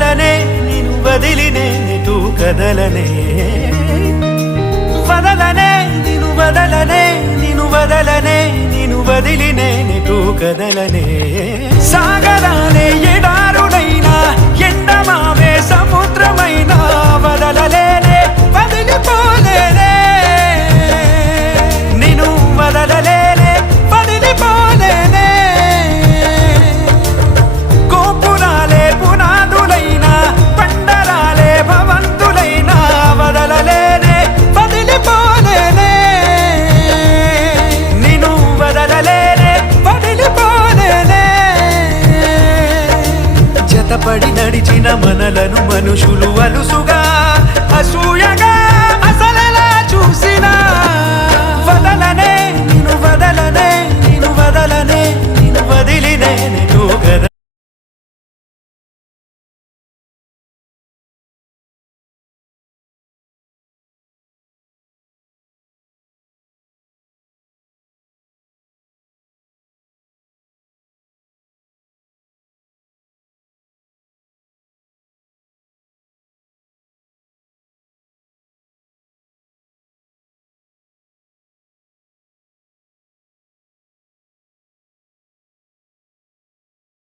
వదలనే నిను వదిలినే నిటు కదలనే వదలనే నిను వదలనే నిను వదలనే నిను వదిలినే నిటు కదలనే సాగరాలే ఎడారుడైనా ఎండమావే సముద్రమైనా వదలలేనే వదిలిపోలేనే నిను వదలలేనే వదిలిపోలేనే గోపురాలే పునాదులైనా పండరాలే భవంతులైనా వదలలేనే వదిలిపోలేనే నిను వదలలేనే వదిలిపోలేనే జతపడి నడిచిన మనలను మనుషులు అలుసుగా అసూయగా అసలలా చూసినా